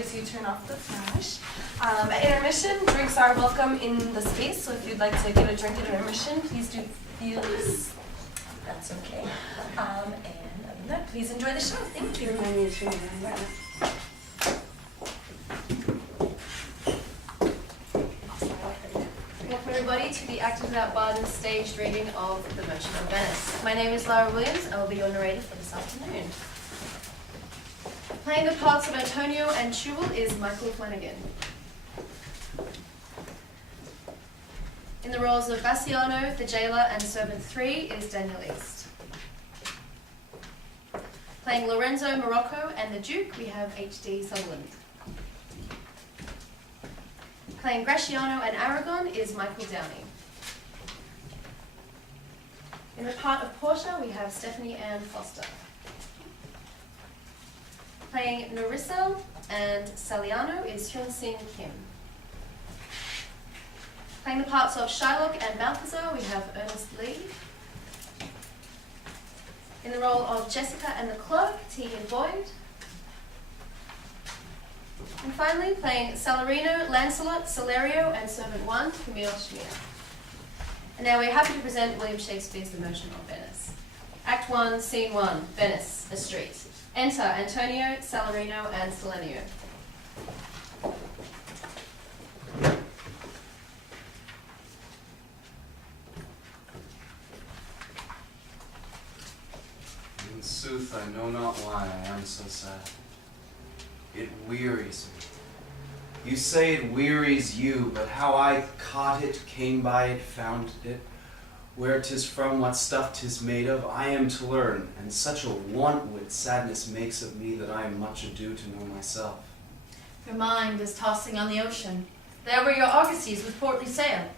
as you turn off the flash. At intermission, drinks are welcome in the space, so if you'd like to get a drink at intermission, please do feel this. That's okay. And other than that, please enjoy the show. Thank you. Welcome everybody to the Actors Without Bard'ers staged reading of The Merchant of Venice. My name is Lara Williams. I will be your narrator for this afternoon. Playing the parts of Antonio and Tubal is Michael Flanagan. In the roles of Bassiano, the jailer, and Servant 3 is Daniel East. Playing Lorenzo Morocco and the Duke, we have H.D. Sutherland. Playing Gratiano and Aragon is Michael Downey. In the part of Portia, we have Stephanie Ann Foster. Playing Narissa and Saliano is Hyun-Sin Kim. Playing the parts of Shylock and Balthazar, we have Ernest Lee. In the role of Jessica and the Clerk, Tegan Boyd. And finally, playing Salarino, Lancelot, Salerio, and Servant 1, Camille Schmier. And now we're happy to present William Shakespeare's The Merchant of Venice. Act 1, Scene 1, Venice, a street. Enter Antonio, Salarino, and Selenio. In sooth, I know not why I am so sad. It wearies me. You say it wearies you, but how I caught it, came by it, found it, where 'tis from, what stuff 'tis made of, I am to learn, and such a want-wit sadness makes of me that I am much ado to know myself. Your mind is tossing on the ocean. There were your argosies with portly sail.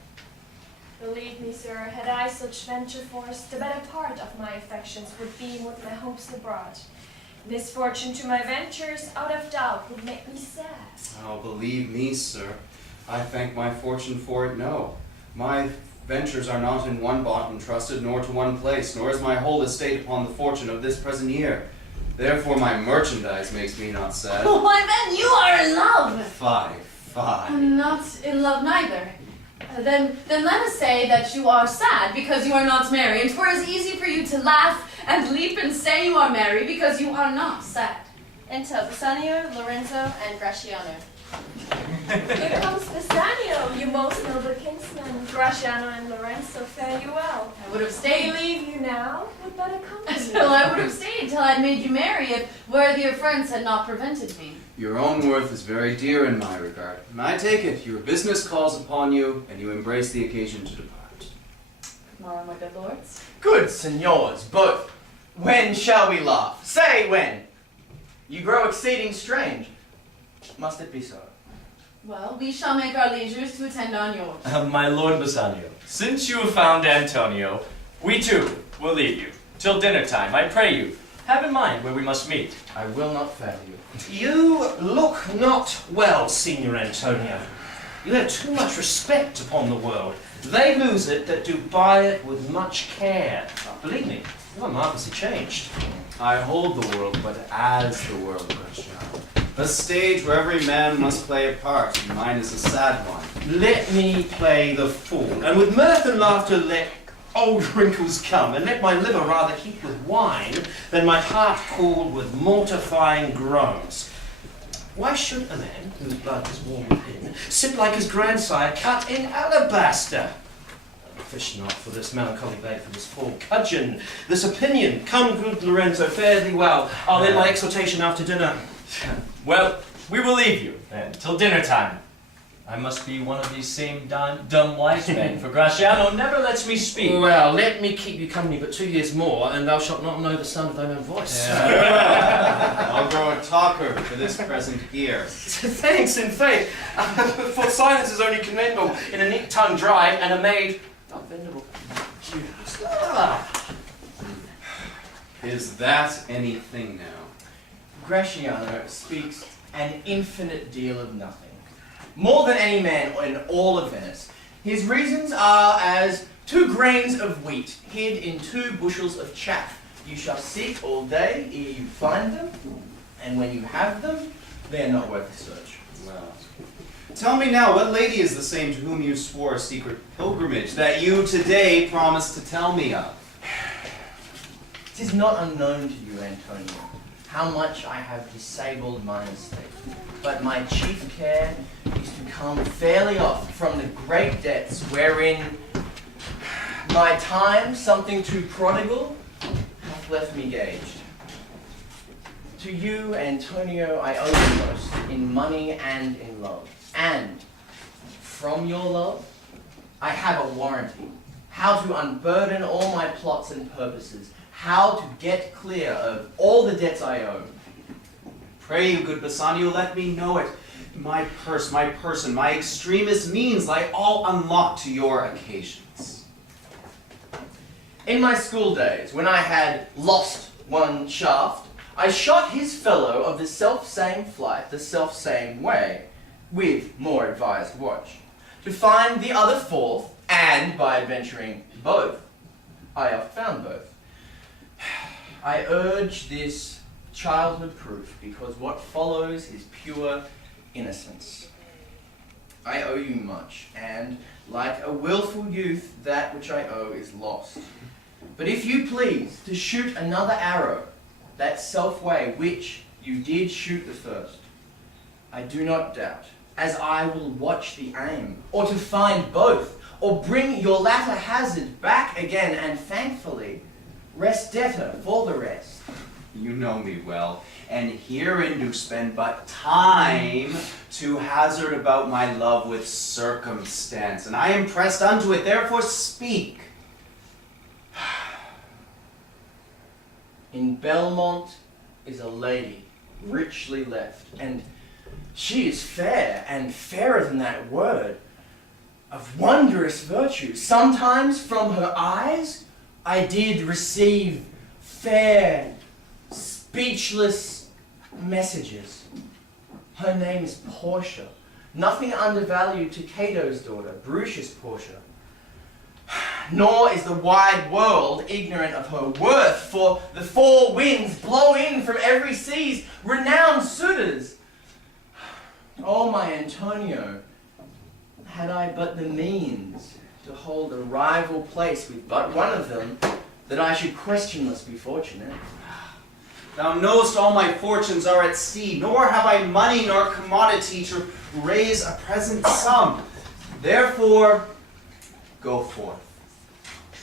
Believe me, sir, had I such venture force, the better part of my affections would be what my hopes abroad. Misfortune to my ventures, out of doubt, would make me sad. Oh, believe me, sir, I thank my fortune for it, no. My ventures are not in one bottom trusted, nor to one place, nor is my whole estate upon the fortune of this present year. Therefore my merchandise makes me not sad. Why then, you are in love! Fie. I'm not in love neither. Then let us say that you are sad because you are not merry, and 'twere as easy for you to laugh and leap and say you are merry because you are not sad. Enter Bassanio, Lorenzo, and Gratiano. Here comes Bassanio, you most noble kinsman. Gratiano and Lorenzo, fare you well. I would have They stayed. leave you now with better company. Well, I would have stayed till I'd made you merry if worthier friends had not prevented me. Your own worth is very dear in my regard, and I take it your business calls upon you, and you embrace the occasion to depart. Good morrow, my good lords. Good signors, both. When shall we laugh? Say when. You grow exceeding strange. Must it be so? Well, we shall make our leisures to attend on yours. My lord Bassanio, since you have found Antonio, we too will leave you. Till dinner time, I pray you, have in mind where we must meet. I will not fail you. You look not well, Signor Antonio. You have too much respect upon the world. They lose it that do buy it with much care. Believe me, you are marvelously changed. I hold the world, but as the world, Gratiano. A stage where every man must play a part, and mine is a sad one. Let me play the fool, and with mirth and laughter let old wrinkles come, and let my liver rather heat with wine than my heart cooled with mortifying groans. Why should a man whose blood is warm within sit like his grandsire cut in alabaster? Fish not for this melancholy bag, for this full cudgeon, this opinion. Come, good Lorenzo, fare thee well. I'll end my exhortation after dinner. Well, we will leave you, then, till dinner time. I must be one of these same dumb wise men, for Gratiano never lets me speak. Well, let me keep you company but 2 years more, and thou shalt not know the sound of thine own voice. I'll grow a talker for this present year. Thanks, in faith, for silence is only commendable in a neat tongue dry, and a maid not bendable. Is that anything now? Gratiano speaks an infinite deal of nothing. More than any man in all of Venice. His reasons are as 2 grains of wheat hid in 2 bushels of chaff. You shall seek all day ere you find them, and when you have them, they are not worth a search. Well, tell me now, what lady is the same to whom you swore a secret pilgrimage that you today promised to tell me of? It is not unknown to you, Antonio, how much I have disabled my estate. But my chief care is to come fairly off from the great debts wherein my time, something too prodigal, hath left me gauged. To you, Antonio, I owe the most, in money and in love. And from your love, I have a warranty. How to unburden all my plots and purposes. How to get clear of all the debts I owe. Pray you, good Bassanio, let me know it. My purse, my person, my extremest means lie all unlocked to your occasions. In my school days, when I had lost one shaft, I shot his fellow of the self-same flight, the self-same way, with more advised watch, to find the other fourth, and by adventuring both, I oft found both. I urge this childhood proof, because what follows is pure innocence. I owe you much, and like a willful youth, that which I owe is lost. But if you please to shoot another arrow, that self-way which you did shoot the first, I do not doubt, as I will watch the aim, or to find both, or bring your latter hazard back again, and thankfully rest debtor for the rest. You know me well, and herein do spend but time to hazard about my love with circumstance, and I am pressed unto it, therefore speak. In Belmont is a lady, richly left, and she is fair, and fairer than that word, of wondrous virtue. Sometimes from her eyes I did receive fair, speechless messages. Her name is Portia, nothing undervalued to Cato's daughter, Brucius Portia. Nor is the wide world ignorant of her worth, for the four winds blow in from every seas renowned suitors. Oh, my Antonio, had I but the means to hold a rival place with but one of them, that I should questionless be fortunate. Thou knowest all my fortunes are at sea, nor have I money nor commodity to raise a present sum. Therefore, go forth.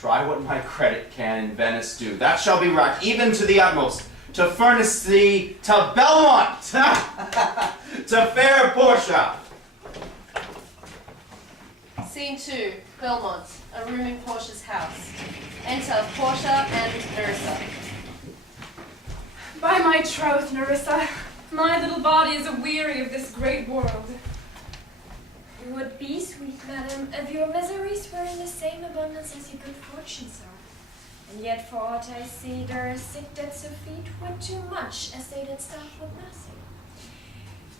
Try what my credit can in Venice do. That shall be racked, even to the utmost, to furnish thee to Belmont, to fair Portia. Scene 2, Belmont, a room in Portia's house. Enter Portia and Nerissa. By my troth, Nerissa, my little body is aweary of this great world. You would be, sweet madam, if your miseries were in the same abundance as your good fortunes are. And yet for aught I see, there are sick debts of feet with too much, as they that start with nothing.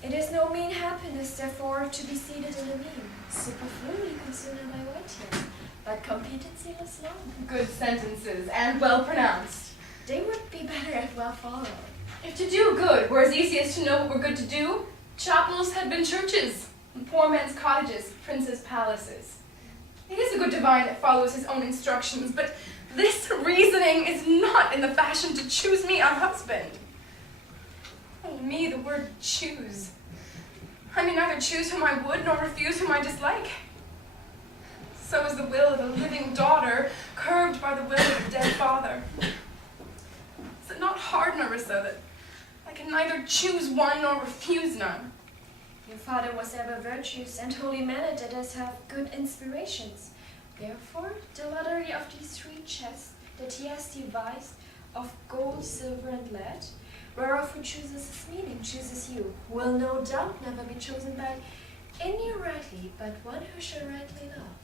It is no mean happiness, therefore, to be seated in a mean, superfluity considered by white hair, but competency-less long. Good sentences, and well pronounced. They would be better if well followed. If to do good were as easy as to know what were good to do, chapels had been churches, and poor men's cottages, princes' palaces. It is a good divine that follows his own instructions, but this reasoning is not in the fashion to choose me a husband. Oh, me, the word choose. I may neither choose whom I would, nor refuse whom I dislike. So is the will of a living daughter curbed by the will of a dead father. Is it not hard, Nerissa, that I can neither choose one nor refuse none? Your father was ever virtuous and holy man, that us have good inspirations. Therefore, the lottery of these three chests that he has devised, of gold, silver, and lead, whereof who chooses his meaning, chooses you, will no doubt never be chosen by any rightly, but one who shall rightly love.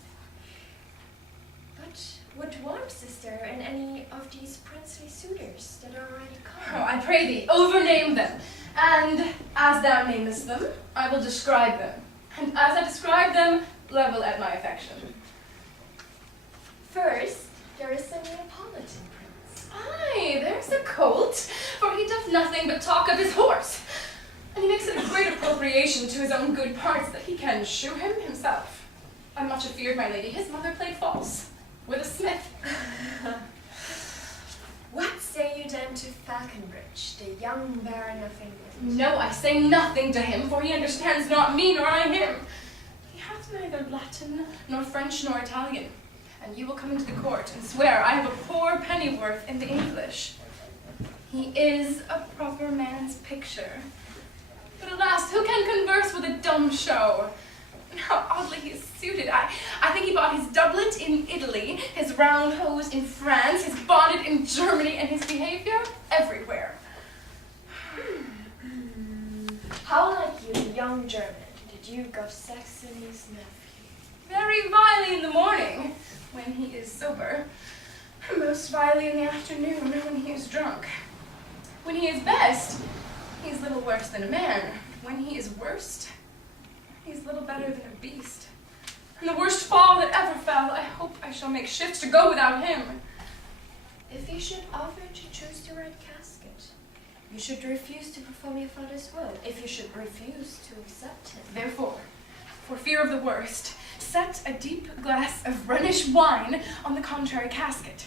But what warmth is there in any of these princely suitors that are already Oh, come? I pray thee, overname them, and as thou namest them, I will describe them, and as I describe them, level at my affection. First, there is the Neapolitan prince. Aye, there's the colt, for he doth nothing but talk of his horse. And he makes it a great appropriation to his own good parts that he can shew him himself. I'm much afeard, my lady, his mother played false with a smith. What say you then to Falconbridge, the young Baron of England? No, I say nothing to him, for he understands not me nor I him. He hath neither Latin, nor French, nor Italian. And you will come into the court and swear I have a poor pennyworth in the English. He is a proper man's picture. But alas, who can converse with a dumb show? And how oddly he is suited. I think he bought his doublet in Italy, his round hose in France, his bonnet in Germany, and his behavior everywhere. How like you, the young German, the Duke of Saxony's nephew? Very vilely in the morning, when he is sober. Most vilely in the afternoon, when he is drunk. When he is best, he is little worse than a man. When he is worst, he is little better than a beast. And the worst fall that ever fell, I hope I shall make shift to go without him. If you should offer to choose the right casket, you should refuse to perform your father's will. If you should refuse to accept him. Therefore, for fear of the worst, set a deep glass of Rhenish wine on the contrary casket.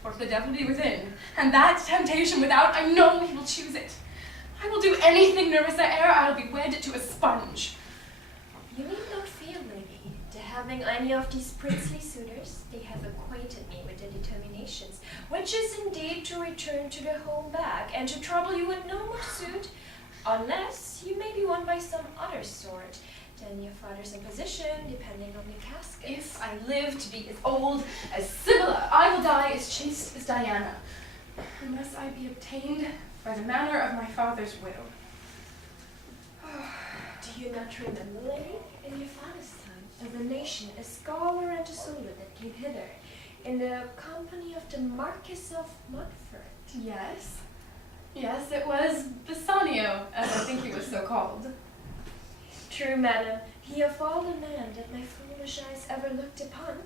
For if the devil be within, and that temptation without, I know he will choose it. I will do anything, Nerissa, ere I'll be wed to a sponge. You need not fear, lady, to having any of these princely suitors. They have acquainted me with their determinations, which is indeed to return to their home back, and to trouble you with no more suit, unless you may be won by some other sort than your father's imposition, depending on the casket. If I live to be as old as Sibylla, I will die as chaste as Diana, unless I be obtained by the manner of my father's widow. Do you not remember, lady, in your father's time, as a nation, a scholar and a soldier that came hither, in the company of the Marquis of Montfort? Yes. Yes, it was Bassanio, as I think he was so called. True, madam, he of all the men that my foolish eyes ever looked upon,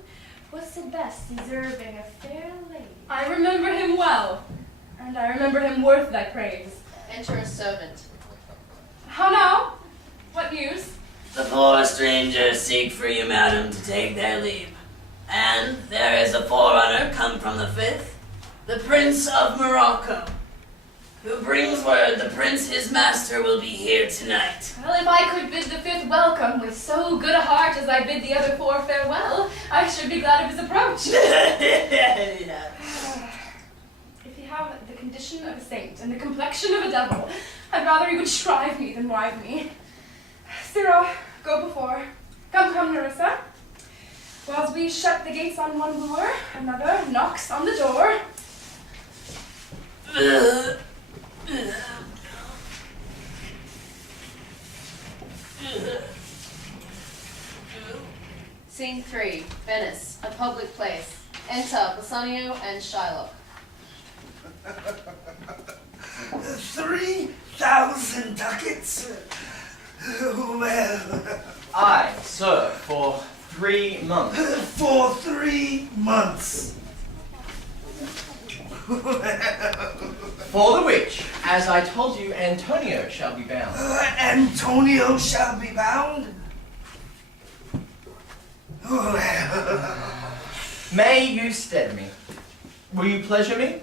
was the best deserving a fair lady. I remember him well, and I remember him worth thy praise. Enter a servant. How now? What news? The four strangers seek for you, madam, to take their leave. And there is a forerunner come from the fifth, the Prince of Morocco, who brings word the prince, his master, will be here tonight. Well, if I could bid the fifth welcome with so good a heart as I bid the other four farewell, I should be glad of his approach. If he have the condition of a saint and the complexion of a devil, I'd rather he would shrive me than rive me. Cyril, go before. Come, Nerissa. Whilst we shut the gates on one wooer, another knocks on the door. Scene 3, Venice, a public place. Enter Bassanio and Shylock. 3,000 ducats? Well, Aye, sir, for 3 months. for 3 months. For the which, as I told you, Antonio shall be bound. Antonio shall be bound? Well, May you stead me? Will you pleasure me?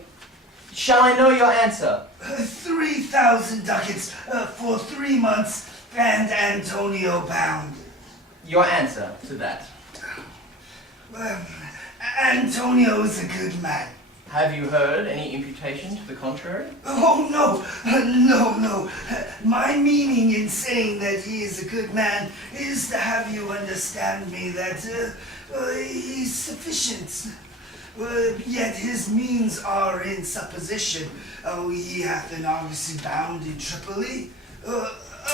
Shall I know your answer? 3,000 ducats for 3 months and Antonio bound. Your answer to that. Well, Antonio is a good man. Have you heard any imputation to the contrary? Oh, no. My meaning in saying that he is a good man is to have you understand me that he's sufficient. Yet his means are in supposition. Oh, he hath an obviously bound in Tripoli,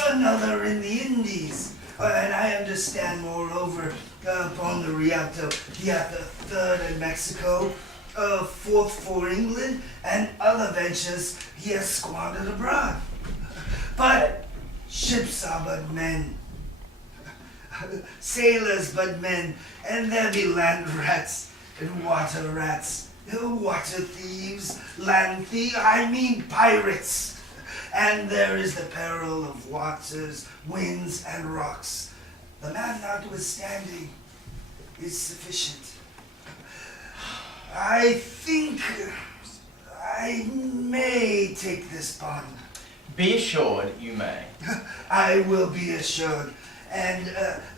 another in the Indies. And I understand, moreover, upon the Rialto, he hath a third in Mexico, a fourth for England, and other ventures he has squandered abroad. But ships are but men, sailors but men, and there be land rats and water rats, water thieves, land thieves, I mean pirates. and there is the peril of waters, winds, and rocks. The man notwithstanding is sufficient. I think I may take this bond. Be assured you may. I will be assured, and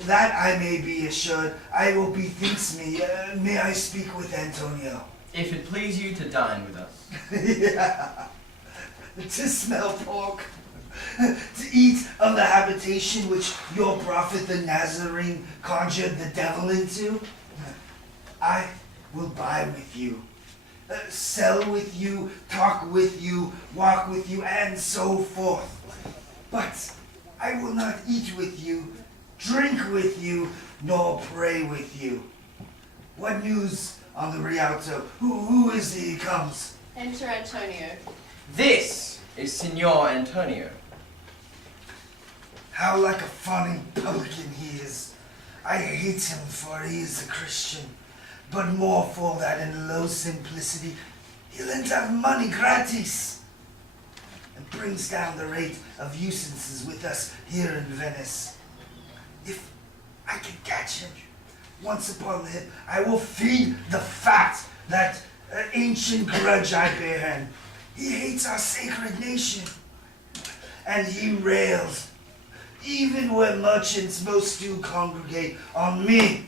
that I may be assured, I will bethinks me. May I speak with Antonio? If it please you to dine with us. Yeah. To smell pork, to eat of the habitation which your prophet the Nazarene conjured the devil into. I will buy with you, sell with you, talk with you, walk with you, and so forth. But I will not eat with you, drink with you, nor pray with you. What news on the Rialto? Who is he comes? Enter Antonio. This is Signor Antonio. How like a fawning publican he is. I hate him for he is a Christian, but more for that in low simplicity he lends out money gratis and brings down the rate of usances with us here in Venice. If I can catch him once upon the hip, I will feed the fat that ancient grudge I bear him. He hates our sacred nation, and he rails, even where merchants most do congregate, on me,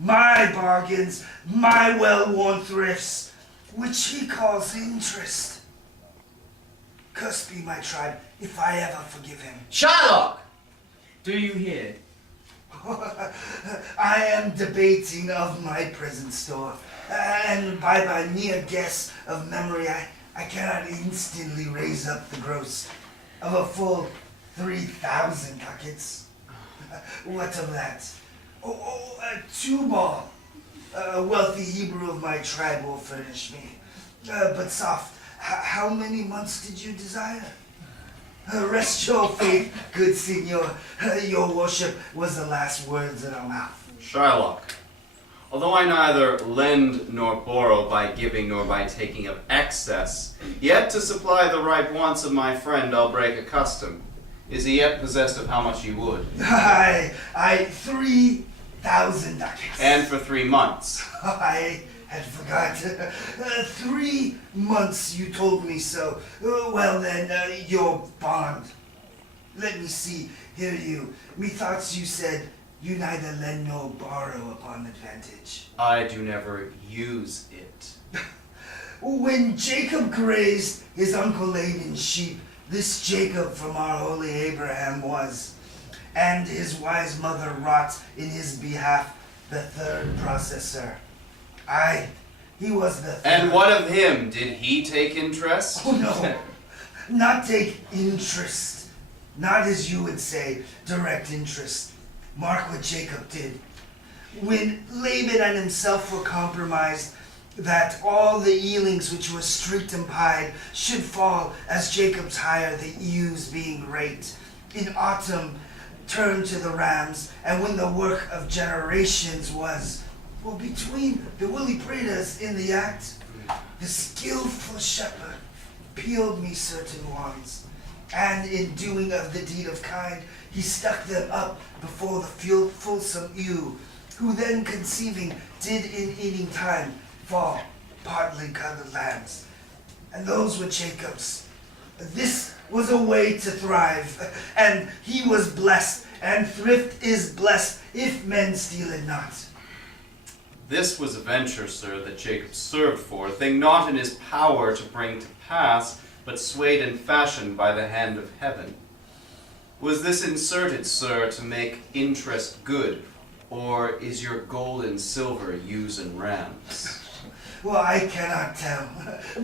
my bargains, my well-worn thrifts, which he calls interest. Cursed be my tribe if I ever forgive him. Shylock! Do you hear? I am debating of my present store, and by my mere guess of memory, I cannot instantly raise up the gross of a full 3,000 ducats. What of that? A two-ball. A wealthy Hebrew of my tribe will furnish me. But soft, how many months did you desire? Rest your faith, good signor. Your worship was the last words in our mouth. Shylock, although I neither lend nor borrow by giving nor by taking of excess, yet to supply the ripe wants of my friend I'll break a custom. Is he yet possessed of how much he would? I 3,000 ducats. And for 3 months. I had forgot. 3 months you told me so. Well then, your bond. Let me see. Hear you. Methought you said you neither lend nor borrow upon advantage. I do never use it. When Jacob grazed his uncle Laban's sheep, this Jacob from our holy Abraham was, and his wise mother wrought in his behalf the third processor. Aye, he was the third. And what of him? Did he take interest? Oh no, not take interest. Not as you would say, direct interest. Mark what Jacob did. When Laban and himself were compromised, that all the eelings which were streaked and pied should fall as Jacob's hire, the ewes being raked. In autumn turned to the rams, and when the work of generations was, well, between the willy praetors in the act, the skillful shepherd peeled me certain ones, and in doing of the deed of kind, he stuck them up before the fulsome ewe, who then conceiving did in eating time fall partly colored lambs. And those were Jacob's. This was a way to thrive, and he was blessed, and thrift is blessed if men steal it not. This was a venture, sir, that Jacob served for, a thing not in his power to bring to pass, but swayed and fashioned by the hand of heaven. Was this inserted, sir, to make interest good, or is your gold and silver ewes and rams? Well, I cannot tell,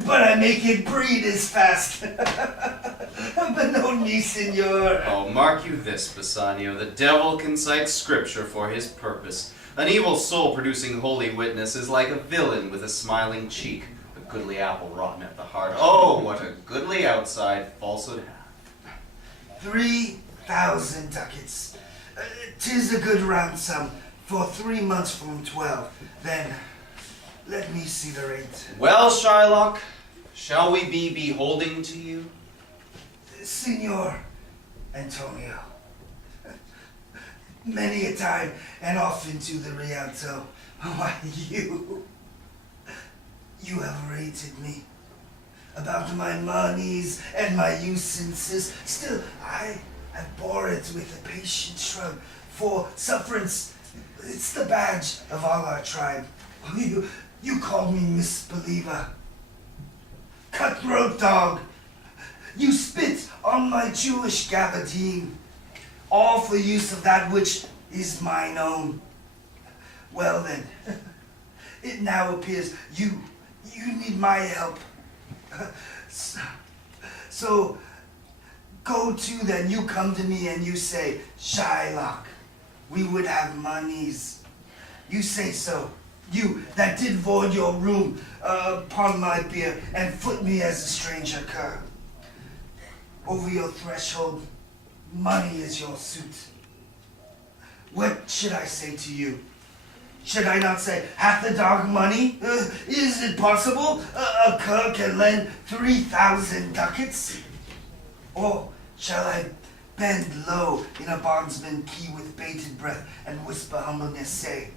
but I make it breed as fast. But no me, senor. Oh, mark you this, Bassanio, the devil can cite scripture for his purpose. An evil soul producing holy witness is like a villain with a smiling cheek, a goodly apple rotten at the heart. Oh, what a goodly outside falsehood hath. 3,000 ducats. 'Tis a good round sum for 3 months from 12. Then let me see the rate. Well, Shylock, shall we be beholding to you? Signor Antonio. Many a time and often to the Rialto, why you have rated me about my monies and my usances. Still, I bore it with a patient shrug, for sufferance, it's the badge of all our tribe. You called me misbeliever, cutthroat dog. You spit on my Jewish gabardine, all for use of that which is mine own. Well then, it now appears you need my help. So go to then, you come to me and you say, Shylock, we would have monies. You say so. You that did void your room upon my bier and foot me as a stranger cur. Over your threshold, money is your suit. What should I say to you? Should I not say, hath the dog money? Is it possible a cur can lend 3,000 ducats? Or shall I bend low in a bondsman key with bated breath and whisper humbleness, say,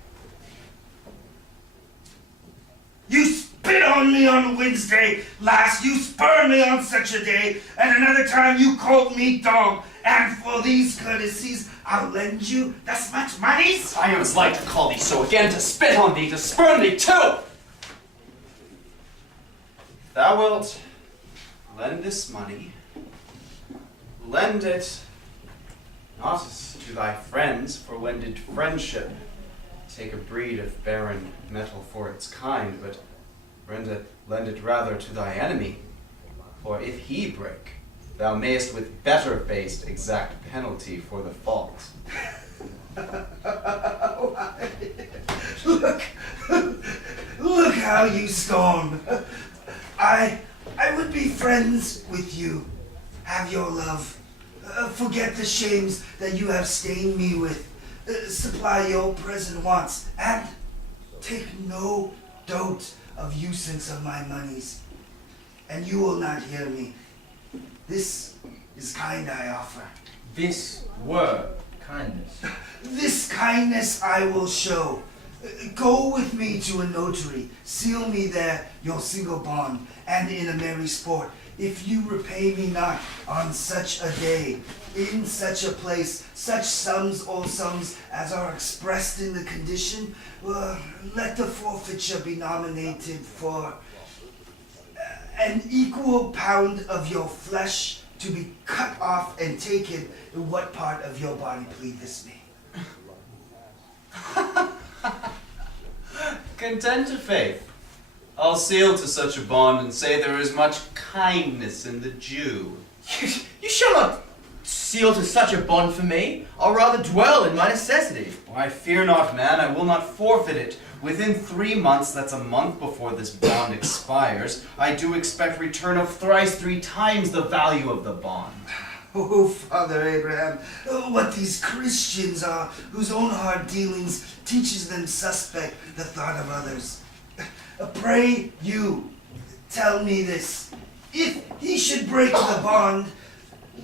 you spit on me on Wednesday last, you spurned me on such a day, and another time you called me dog, and for these courtesies I'll lend you thus much monies? I was like to call thee so again, to spit on thee, to spurn thee too! Thou wilt lend this money, lend it not to thy friends, for when did friendship take a breed of barren metal for its kind, but lend it rather to thy enemy, for if he break, thou mayest with better face exact penalty for the fault. Look how you storm. I would be friends with you, have your love, forget the shames that you have stained me with, supply your present wants, and take no dote of usance of my monies. And you will not hear me. This is kind I offer. This were kindness. This kindness I will show. Go with me to a notary, seal me there your single bond, and in a merry sport, if you repay me not on such a day, in such a place, such sums or sums as are expressed in the condition, let the forfeiture be nominated for an equal pound of your flesh to be cut off and taken in what part of your body pleaseth me. Content to faith. I'll seal to such a bond and say there is much kindness in the Jew. You shall not seal to such a bond for me. I'll rather dwell in my necessity. Why, fear not, man, I will not forfeit it. Within 3 months, that's a month before this bond expires, I do expect return of thrice 3 times the value of the bond. Oh, Father Abraham, what these Christians are, whose own hard dealings teaches them suspect the thought of others. Pray you, tell me this. If he should break the bond,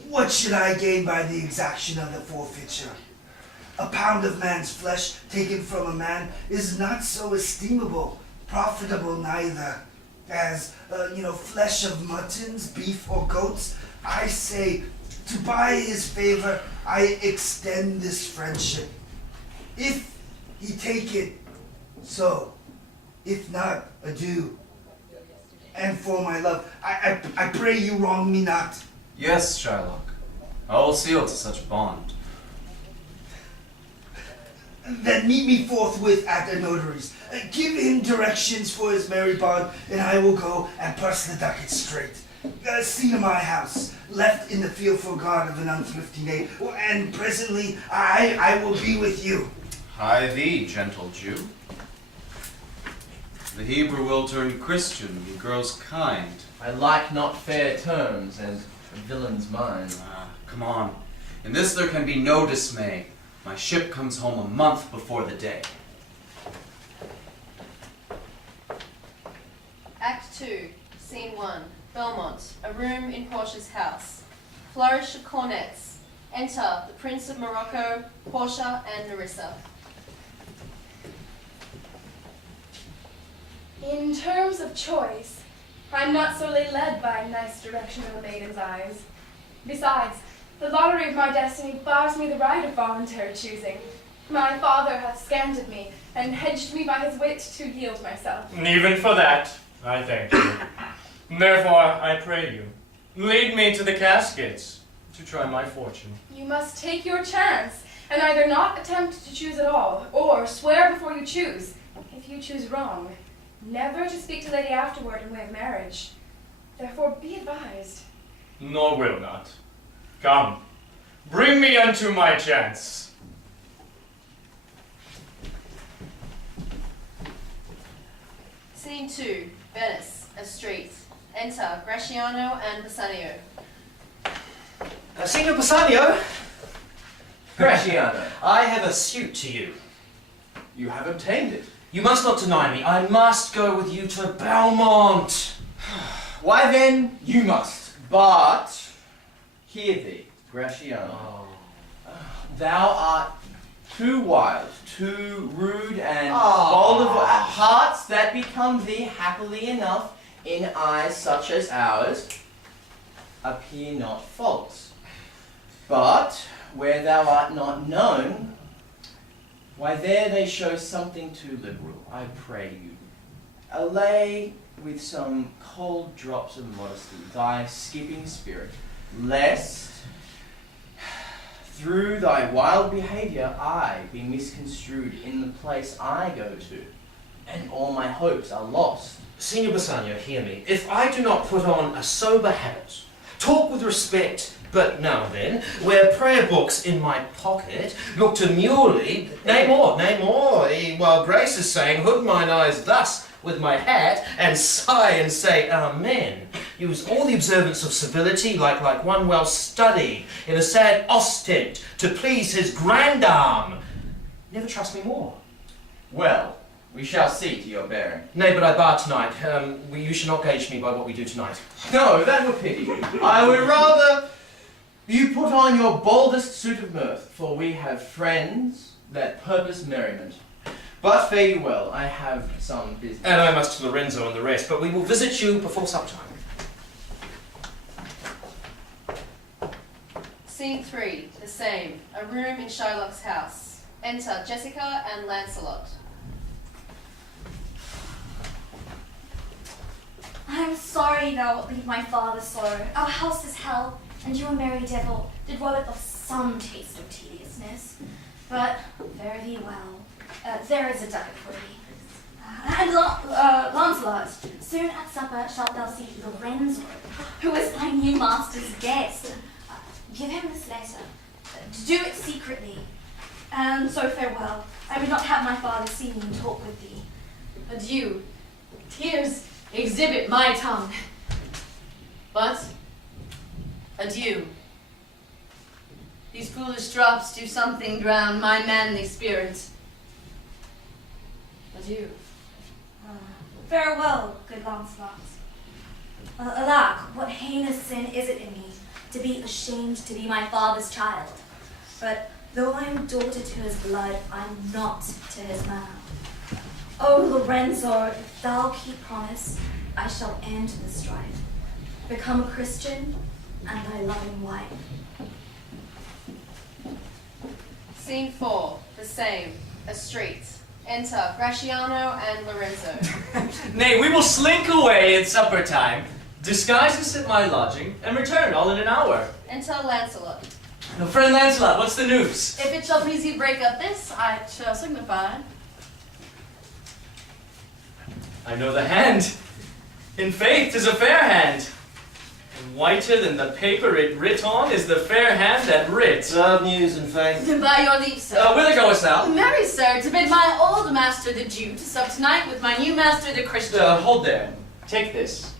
what should I gain by the exaction of the forfeiture? A pound of man's flesh taken from a man is not so estimable, profitable neither, as, flesh of muttons, beef, or goats. I say, to buy his favor, I extend this friendship. If he take it, so. If not, adieu. And for my love, I pray you wrong me not. Yes, Shylock. I will seal to such bond. Then meet me forthwith at the notary's. Give him directions for his merry bond, and I will go and purse the ducats straight. See to my house, left in the field for guard of an unthrifty knave, and presently I will be with you. Hie thee, gentle Jew. The Hebrew will turn Christian, he grows kind. I like not fair terms and a villain's mind. Come on. In this there can be no dismay. My ship comes home a month before the day. Act 2, Scene 1, Belmont, a room in Portia's house. Flourish of cornets. Enter the Prince of Morocco, Portia, and Nerissa. In terms of choice, I'm not solely led by a nice direction in a maiden's eyes. Besides, the lottery of my destiny bars me the right of voluntary choosing. My father hath scanted me, and hedged me by his wit to yield myself. Even for that, I thank you. Therefore, I pray you, lead me to the caskets to try my fortune. You must take your chance, and either not attempt to choose at all, or swear before you choose. If you choose wrong, never to speak to lady afterward in way of marriage. Therefore be advised. Nor will not. Come, bring me unto my chance. Scene 2, Venice, a street. Enter Gratiano and Bassanio. Signor Bassanio, Gratiano, I have a suit to you. you have obtained it. You must not deny me. I must go with you to Belmont. Why then, you must. But, hear thee, Gratiano. Thou art too wild, too rude and bold of hearts that become thee happily enough in eyes such as ours appear not false. But where thou art not known, why there they show something too liberal, I pray you. Allay with some cold drops of modesty thy skipping spirit, lest through thy wild behaviour I be misconstrued in the place I go to, and all my hopes are lost. Signor Bassanio, hear me. If I do not put on a sober habit, talk with respect, but now and then, wear prayer books in my pocket, look demurely, nay more, while Grace is saying, hood mine eyes thus with my hat, and sigh and say, Amen. Use all the observance of civility like one well studied in a sad ostent to please his grandam. Never trust me more. Well, we shall see to your bearing. Nay, but I bar tonight. You should not gauge me by what we do tonight. No, that were pity. I would rather you put on your boldest suit of mirth, for we have friends that purpose merriment. But fare you well, I have some business. And I must to Lorenzo and the rest, but we will visit you before supper time. Scene 3, the same. A room in Shylock's house. Enter Jessica and Lancelot. I am sorry thou wilt leave my father so. Our house is hell, and you a merry devil did rob it of some taste of tediousness. But fare thee well. There is a ducat for thee. And Lancelot, soon at supper shalt thou see Lorenzo, who is thy new master's guest. Give him this letter. Do it secretly. And so farewell. I would not have my father see me and talk with thee. Adieu. Tears exhibit my tongue. But, adieu. These foolish drops do something drown my manly spirit. Adieu. Farewell, good Lancelot. Alack, what heinous sin is it in me to be ashamed to be my father's child? But though I am daughter to his blood, I am not to his manner. Oh, Lorenzo, if thou keep promise, I shall end the strife, become a Christian, and thy loving wife. Scene 4, the same. A street. Enter Gratiano and Lorenzo. Nay, we will slink away at supper time, disguise us at my lodging, and return all in an hour. Enter Lancelot. Now, friend Lancelot, what's the news? If it shall please you break up this, I shall signify. I know the hand. In faith, 'tis a fair hand. And whiter than the paper it writ on is the fair hand that writ. Love, news, and faith. By your leave, sir. Whither goest thou? Marry, sir, to bid my old master the Jew to sup tonight with my new master the Christian. Hold there. Take this.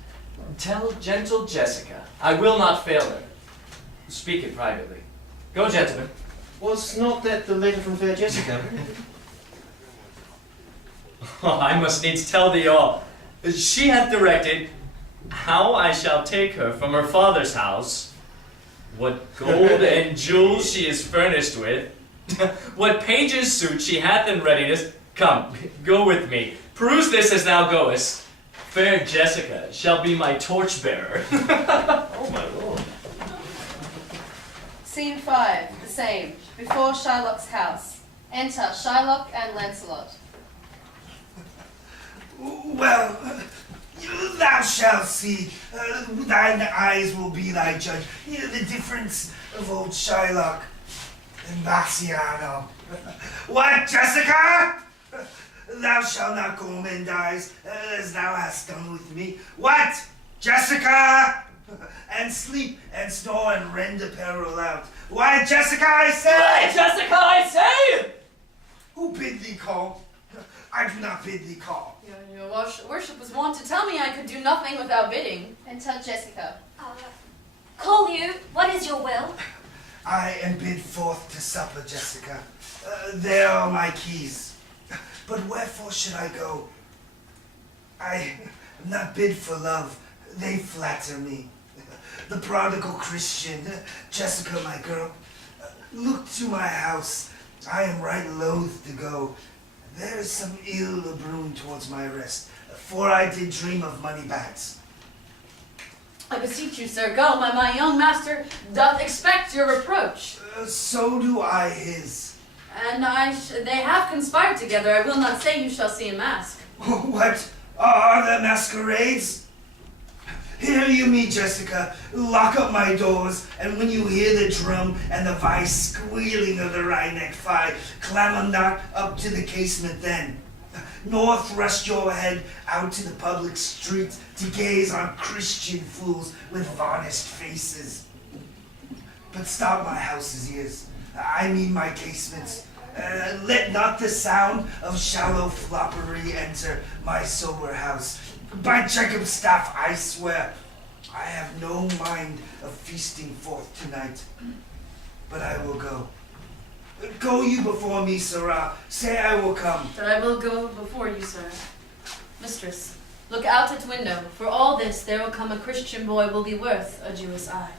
Tell gentle Jessica I will not fail her. Speak it privately. Go, gentlemen. Was not that the letter from fair Jessica? Oh, I must needs tell thee all. She hath directed how I shall take her from her father's house What gold and jewels she is furnished with, what page's suit she hath in readiness. Come, go with me. Peruse this as thou goest. Fair Jessica shall be my torchbearer. Oh my lord. Scene 5, the same, before Shylock's house. Enter Shylock and Lancelot. Well, thou shalt see. Thine eyes will be thy judge. The difference of old Shylock and Bassiano. What, Jessica? Thou shalt not go mend eyes, as thou hast done with me. What, Jessica? And sleep and snore and rend apparel out. Why, Jessica, I say! Why, Jessica, I say! Who bid thee call? I do not bid thee call. Your worship was wont to tell me I could do nothing without bidding. Enter Jessica. Call you. What is your will? I am bid forth to supper, Jessica. There are my keys. But wherefore should I go? I am not bid for love. They flatter me. The prodigal Christian, Jessica, my girl, look to my house. I am right loath to go. There is some ill a brewing towards my rest, for I did dream of money bags. I beseech you, sir, go. My young master doth expect your reproach. So do I his. And they have conspired together. I will not say you shall see a mask. What are the masquerades? Hear you me, Jessica. Lock up my doors, and when you hear the drum and the vice squealing of the wry-necked fly, clamber not up to the casement then, nor thrust your head out to the public street to gaze on Christian fools with varnished faces. But stop my house's ears, I mean my casements. Let not the sound of shallow floppery enter my sober house. By Jacob's staff, I swear, I have no mind of feasting forth tonight. But I will go. Go you before me, sirrah. Say I will come. That I will go before you, sir. Mistress, look out at window. For all this, there will come a Christian boy will be worth a Jewess eye.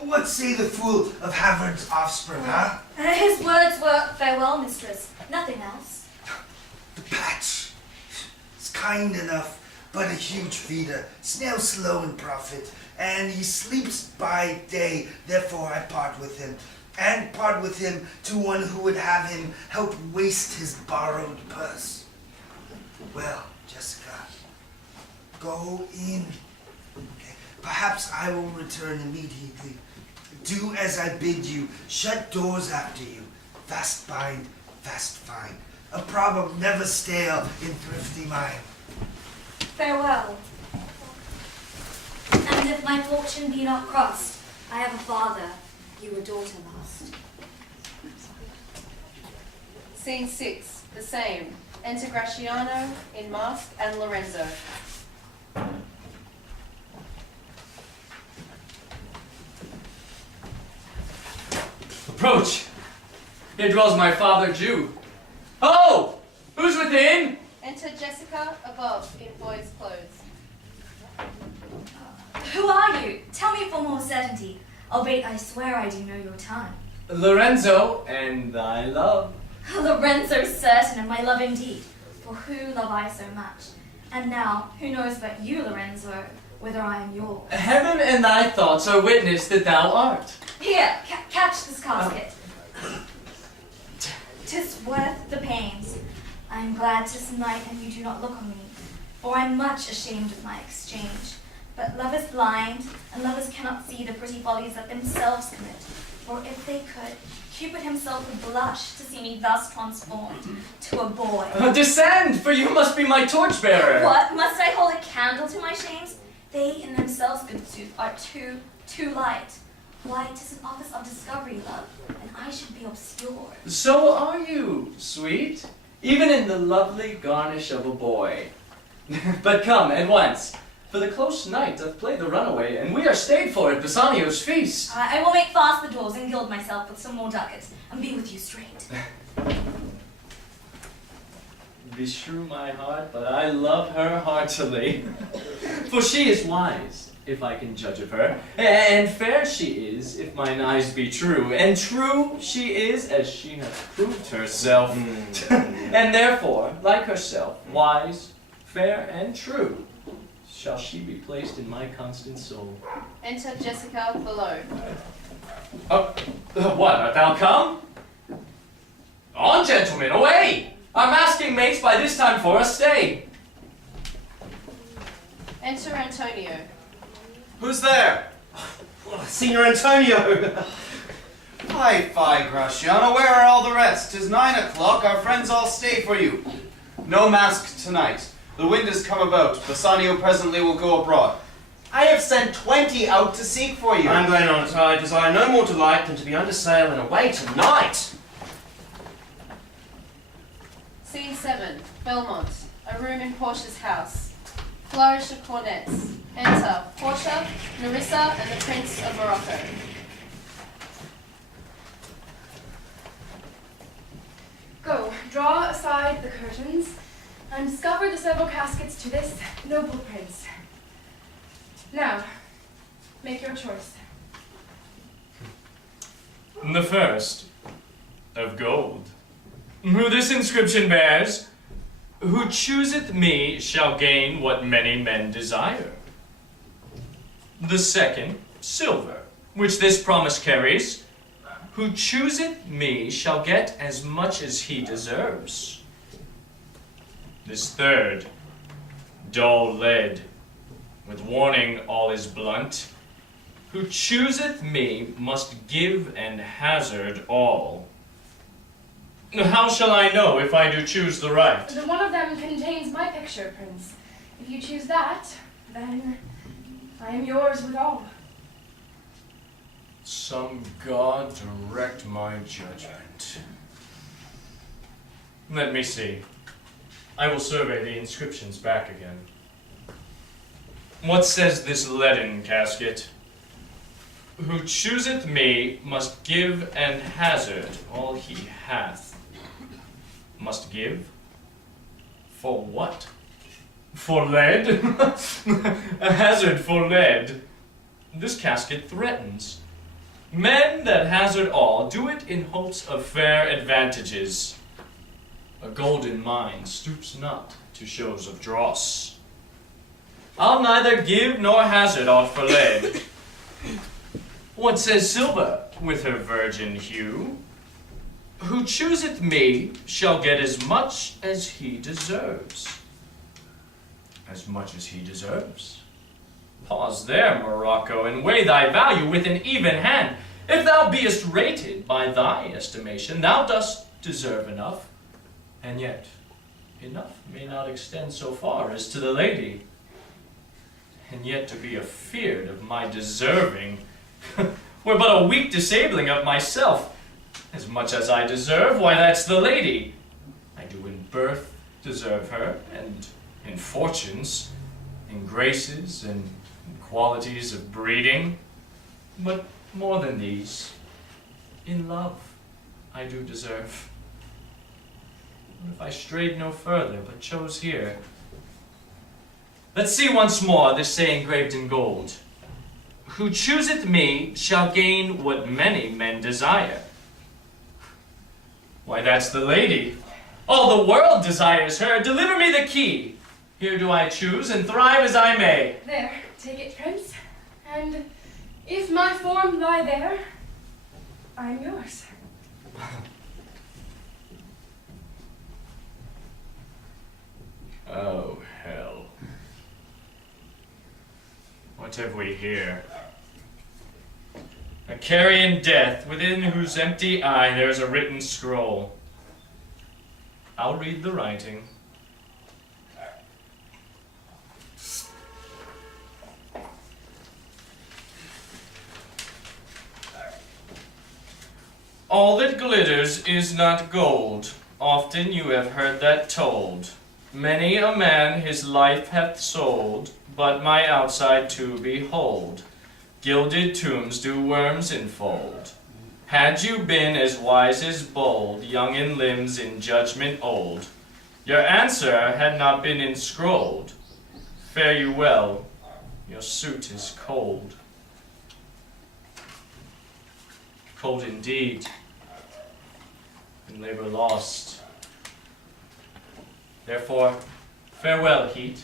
What say the fool of Havard's offspring, huh? His words were farewell, mistress. Nothing else. The patch. It's kind enough, but a huge feeder. Snail slow in profit, and he sleeps by day. Therefore I part with him, and part with him to one who would have him help waste his borrowed purse. Well, Jessica, go in. Okay. Perhaps I will return immediately. Do as I bid you. Shut doors after you. Fast bind, fast find. A proverb never stale in thrifty mind. Farewell. And if my fortune be not crossed, I have a father, you a daughter lost. Scene 6, the same. Enter Gratiano in mask and Lorenzo. Approach. Here dwells my father Jew. Oh! Who's within? Enter Jessica above in boy's clothes. Who are you? Tell me for more certainty, albeit I swear I do know your tongue. Lorenzo and thy love. Lorenzo certain of my love indeed, for who love I so much? And now, who knows but you, Lorenzo, whether I am yours? Heaven and thy thoughts are witness that thou art. Here, catch this casket. 'Tis worth the pains. I am glad 'tis night and you do not look on me, for I am much ashamed of my exchange. But love is blind, and lovers cannot see the pretty follies that themselves commit. For if they could, Cupid himself would blush to see me thus transformed to a boy. Descend, for you must be my torchbearer. What? Must I hold a candle to my shames? They in themselves, good sooth, are too light. Why, 'tis an office of discovery, love, and I should be obscure. So are you, sweet, even in the lovely garnish of a boy. But come, at once, for the close night doth play the runaway, and we are stayed for at Bassanio's feast. I will make fast the doors and gild myself with some more ducats, and be with you straight. Beshrew my heart, but I love her heartily. For she is wise, if I can judge of her, and fair she is, if mine eyes be true, and true she is, as she hath proved herself, and therefore, like herself, wise, fair, and true, shall she be placed in my constant soul. Enter Jessica below. What, art thou come? On, gentlemen, away! Our masking mates by this time for us stay. Enter Antonio. Who's there? Signor Antonio! Fie, Graciano, where are all the rest? 'Tis 9 o'clock, our friends all stay for you. No mask tonight. The wind has come about. Bassanio presently will go abroad. I have sent 20 out to seek for you. I'm going on as I desire no more delight than to be under sail and away tonight. Scene 7. Belmont. A room in Portia's house. Flourish of cornets. Enter Portia, Nerissa, and the Prince of Morocco. Go, draw aside the curtains, and discover the several caskets to this noble prince. Now, make your choice. The first, of gold, who this inscription bears, who chooseth me shall gain what many men desire. The second, silver, which this promise carries, who chooseth me shall get as much as he deserves. This third, dull lead, with warning all is blunt, who chooseth me must give and hazard all. How shall I know if I do choose the right? The one of them contains my picture, Prince. If you choose that, then I am yours with all. Some god direct my judgment. Let me see. I will survey the inscriptions back again. What says this leaden casket? Who chooseth me must give and hazard all he hath. Must give? For what? For lead? A hazard for lead. This casket threatens. Men that hazard all do it in hopes of fair advantages. A golden mind stoops not to shows of dross. I'll neither give nor hazard aught for lead. What says silver with her virgin hue? Who chooseth me shall get as much as he deserves. As much as he deserves. Pause there, Morocco, and weigh thy value with an even hand. If thou beest rated by thy estimation, thou dost deserve enough, and yet enough may not extend so far as to the lady. And yet to be afeard of my deserving were but a weak disabling of myself. As much as I deserve, why that's the lady. I do in birth deserve her, and in fortunes, in graces, and in qualities of breeding. But more than these, in love I do deserve. What if I strayed no further, but chose here? Let's see once more this saying engraved in gold. Who chooseth me shall gain what many men desire. Why, that's the lady. All the world desires her. Deliver me the key. Here do I choose and thrive as I may. There, take it, Prince. And if my form lie there, I am yours. Oh, hell. What have we here? A carrion death, within whose empty eye there's a written scroll. I'll read the writing. All that glitters is not gold. Often you have heard that told. Many a man his life hath sold, but my outside to behold. Gilded tombs do worms enfold. Had you been as wise as bold, young in limbs, in judgment old, your answer had not been inscrolled. Fare you well, Your suit is cold. Cold indeed. And labor lost. Therefore, farewell, heat.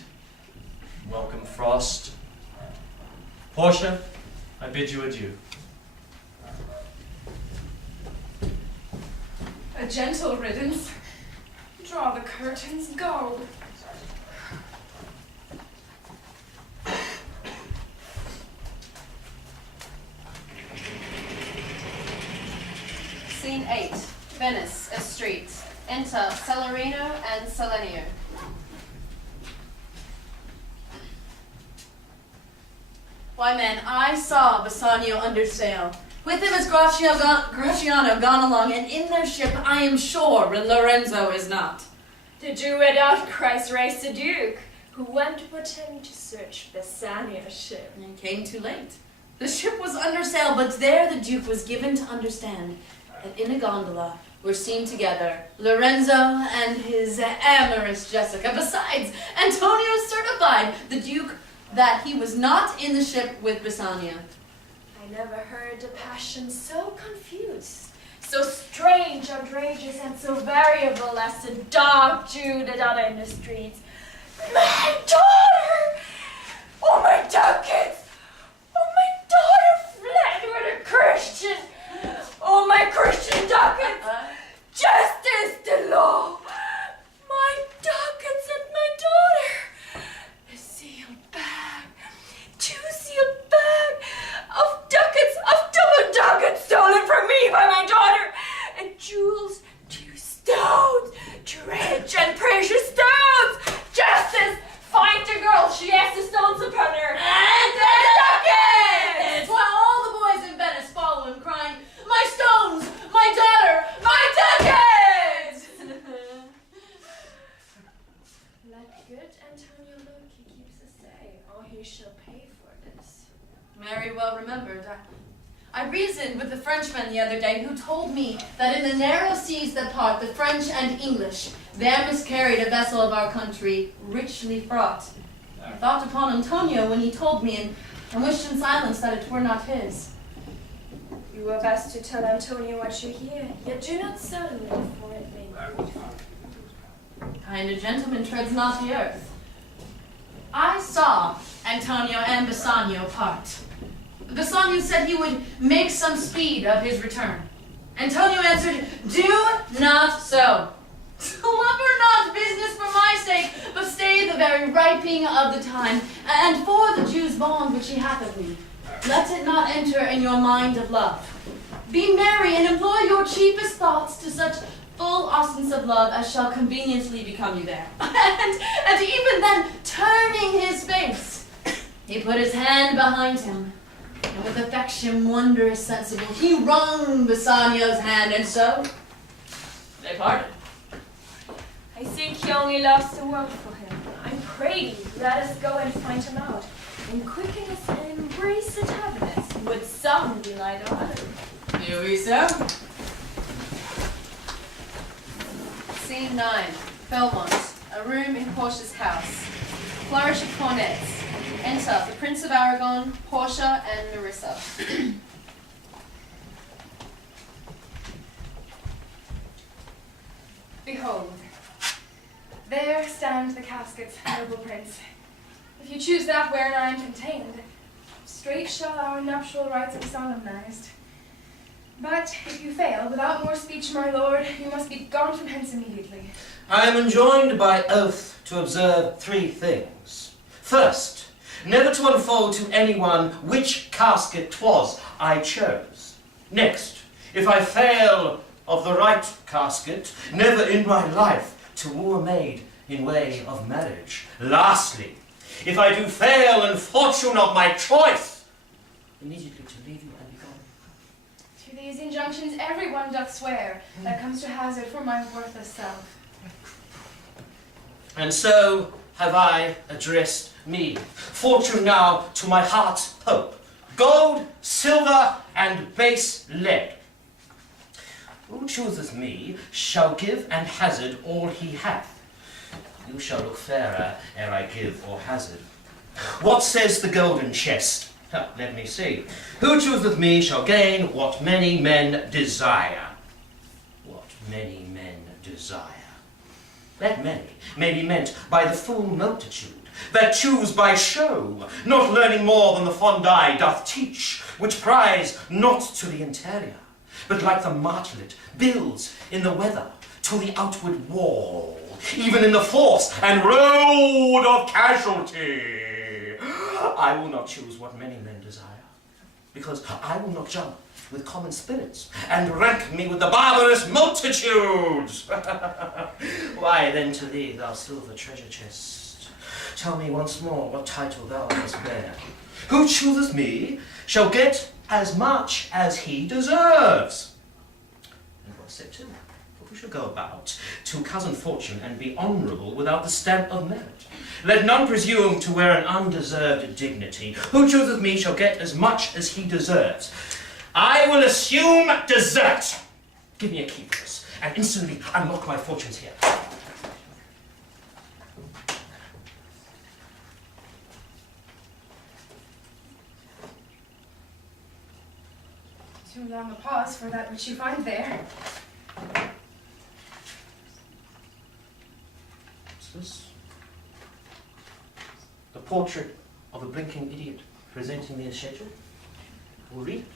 Welcome, frost. Portia, I bid you adieu. A gentle riddance. Draw the curtains, go. Scene 8. Venice, a street. Enter Celerino and Selenio. Why, man, I saw Bassanio under sail. With him is Gratiano gone along, and in their ship I am sure Lorenzo is not. The Jew without Christ raised the Duke, who went with him to search Bassanio's ship. And came too late. The ship was under sail, but there the Duke was given to understand that in a gondola were seen together Lorenzo and his amorous Jessica. Besides, Antonio certified the Duke that he was not in the ship with Bassanio. I never heard a passion so confused, so strange, outrageous, and so variable as the dark Jew that other in the streets. My daughter! Oh, my ducats! Oh, my daughter fled with a Christian! Oh, my Christian ducats! Justice, the law! My ducats and my daughter! A sealed bag, 2 sealed bags of ducats, of double ducats stolen from me by my daughter, and jewels, 2 stones, 2 rich and precious stones. Justice, find the girl, she has the stones upon her, and the ducats. While all the boys in Venice follow him, crying, "My stones, my daughter, my ducats!" Let good Antonio look, he keeps a say, or he shall pay for this. Very well remembered. I reasoned with the Frenchman the other day, who told me that in the narrow seas that part the French and English, there miscarried a vessel of our country, richly fraught. I thought upon Antonio when he told me, and wished in silence that it were not his. You were best to tell Antonio what you hear, yet do not suddenly, for it may prove. Kind a gentleman treads not the earth. I saw Antonio and Bassanio part. Bassanio said he would make some speed of his return. Antonio answered, "Do not so. Lumber not business for my sake, but stay the very riping of the time, and for the Jew's bond which he hath of me. Let it not enter in your mind of love. Be merry and employ your chiefest thoughts to such full ostence of love as shall conveniently become you there." and even then, turning his face, he put his hand behind him, and with affection wondrous sensible, he wrung Bassanio's hand, and so they parted. I think he only loves the world for him. I pray thee, let us go and find him out, and quicken us and embrace the tablets, with some delight or other. Do we so? Scene 9. Belmont, a room in Portia's house. Flourish of cornets. Enter the Prince of Aragon, Portia, and Nerissa. Behold, there stand the caskets, noble prince. If you choose that wherein I am contained, straight shall our nuptial rites be solemnized. But if you fail, without more speech, my lord, you must be gone from hence immediately. I am enjoined by oath to observe 3 things. First, never to unfold to anyone which casket 'twas I chose. Next, if I fail of the right casket, never in my life to woo a maid in way of marriage. Lastly, if I do fail in fortune of my choice, immediately to leave you and be gone. To these injunctions everyone doth swear that comes to hazard for my worthless self. And so have I addressed me. Fortune now to my heart's hope. Gold, silver, and base lead. Who chooseth me shall give and hazard all he hath. You shall look fairer ere I give or hazard. What says the golden chest? Let me see. Who chooseth me shall gain what many men desire. What many men desire. That many may be meant by the full multitude, that choose by show, not learning more than the fond eye doth teach, which prize not to the interior, but like the martlet builds in the weather to the outward wall, even in the force and road of casualty. I will not choose what many men desire, because I will not jump with common spirits and rank me with the barbarous multitudes. Why then to thee, thou silver treasure chest, tell me once more what title thou must bear. Who chooseth me shall get as much as he deserves. And what say too? For who shall go about to cousin fortune and be honourable without the stamp of merit? Let none presume to wear an undeserved dignity. Who chooseth me shall get as much as he deserves. I will assume desert. Give me a key for this, and instantly unlock my fortunes here. Too long a pause for that which you find there. What's this? The portrait of a blinking idiot presenting me a schedule. I will read it.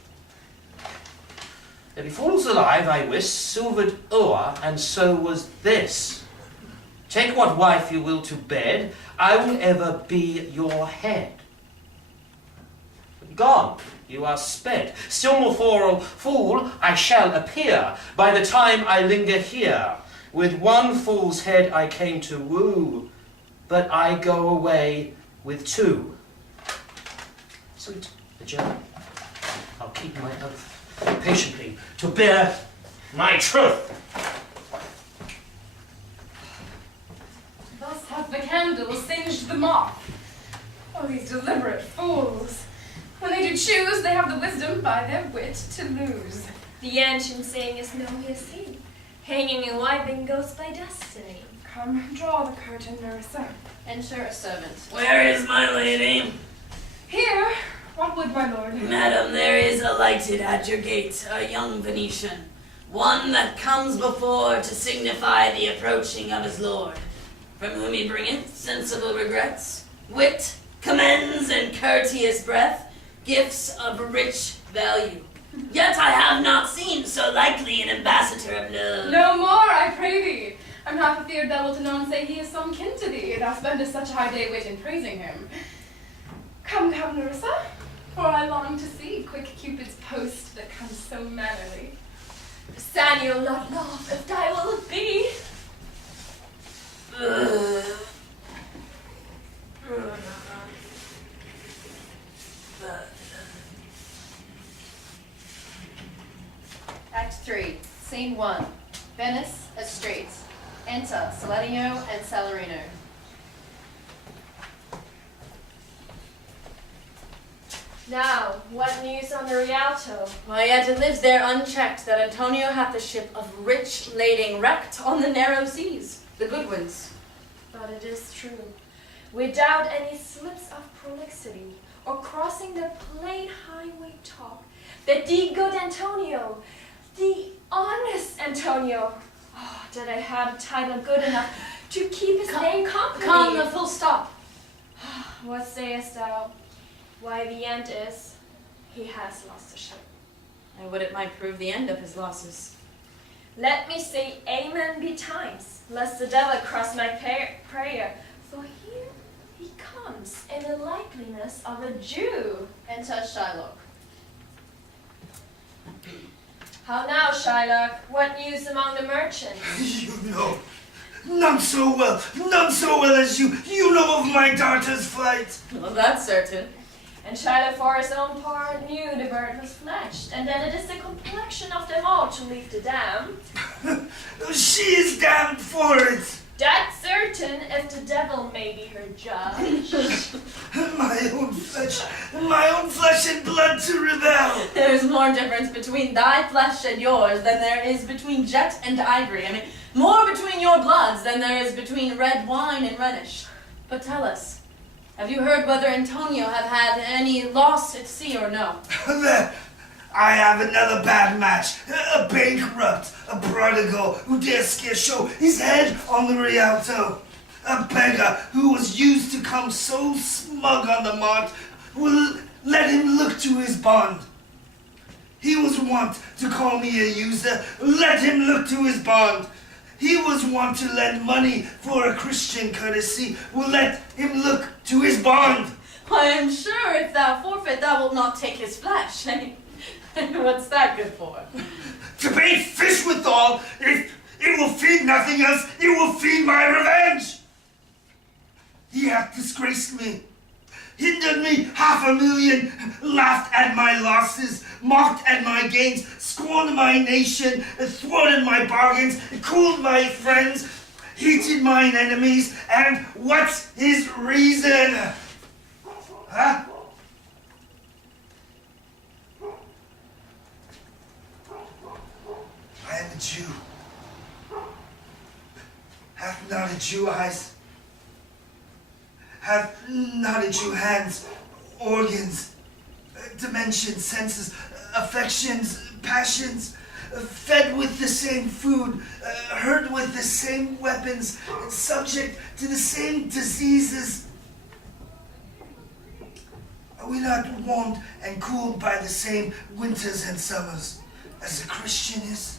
There be fools alive, I wis, silvered o'er, and so was this. Take what wife you will to bed, I will ever be your head. But gone, you are sped. Still more fool I shall appear, by the time I linger here. With one fool's head I came to woo, but I go away with two. Salute the German. I'll keep my oath patiently to bear my truth. Thus hath the candle singed the moth. Oh, these deliberate fools. When they do choose, they have the wisdom by their wit to lose. The ancient saying is no hearsay. Hanging and wiping goes by destiny. Come, draw the curtain, Nerissa. Enter a servant. Where is my lady? Here, what would my lord? Madam, there is alighted at your gate a young Venetian, one that comes before to signify the approaching of his lord, from whom he bringeth sensible regrets, wit, commends, and courteous breath, gifts of rich value. Yet I have not seen so likely an ambassador of love. No more, I pray thee. I'm half afeard thou wilt anon say he is some kin to thee. Thou spendest such a high day wit in praising him. Come, come, Nerissa, for I long to see quick Cupid's post that comes so mannerly. Samuel, not love, if thy will it be. Act 3, Scene 1. Venice, a street. Enter Saladino and Salarino. Now, what news on the Rialto? Why, yet it lives there unchecked that Antonio hath the ship of rich lading wrecked on the narrow seas, the good winds. But it is true. Without any slips of prolixity, or crossing the plain highway talk, that the good Antonio, the honest Antonio, oh, that I had a title good enough to keep his name company. Come, the full stop. What sayest thou? Why, the end is, he has lost the ship. And would it might prove the end of his losses. Let me say amen betimes, lest the devil cross my prayer. For here he comes in the likeliness of a Jew. Enter Shylock. How now, Shylock? What news among the merchants? You know, none so well as you. You know of my daughter's flight. Well, that's certain. And Shylock for his own part knew the bird was fledged, and then it is the complexion of them all to leave the dam. She is damned for it. That's certain, if the devil may be her judge. My own flesh and blood to rebel. There's more difference between thy flesh and yours than there is between jet and ivory. I mean, more between your bloods than there is between red wine and Rhenish. But tell us, Have you heard whether Antonio have had any loss at sea or no? I have another bad match. A bankrupt, a prodigal who dare scarce show his head on the Rialto. A beggar who was used to come so smug on the mart will let him look to his bond. He was wont to call me a user, let him look to his bond. He was wont to lend money for a Christian courtesy, will let him look to his bond. I am sure if thou forfeit, thou wilt not take his flesh. What's that good for? To bait fish withal, if it will feed nothing else, it will feed my revenge. He hath disgraced me, hindered me 500,000, laughed at my losses, mocked at my gains, scorned my nation, thwarted my bargains, cooled my friends, heated mine enemies, and what's his reason? Huh? I am a Jew. Hath not a Jew eyes? Hath not a Jew hands, organs, dimensions, senses, affections, passions, fed with the same food, hurt with the same weapons, subject to the same diseases? Are we not warmed and cooled by the same winters and summers as a Christian is?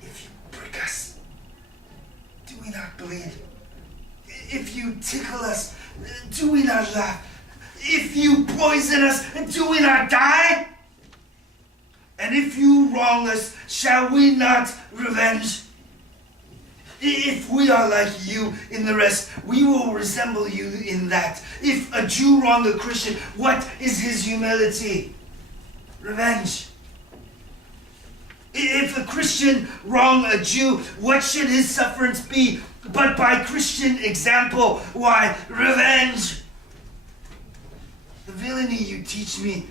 If you prick us, do we not bleed? If you tickle us, do we not laugh? If you poison us, do we not die? And if you wrong us, shall we not revenge? If we are like you in the rest, we will resemble you in that. If a Jew wrong a Christian, what is his humility? Revenge. If a Christian wrong a Jew, what should his sufferance be? But by Christian example, why, revenge. The villainy you teach me,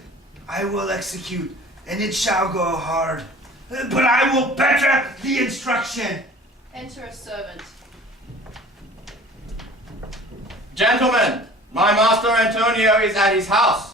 I will execute, and it shall go hard. But I will better the instruction. Enter a servant. Gentlemen, my master Antonio is at his house.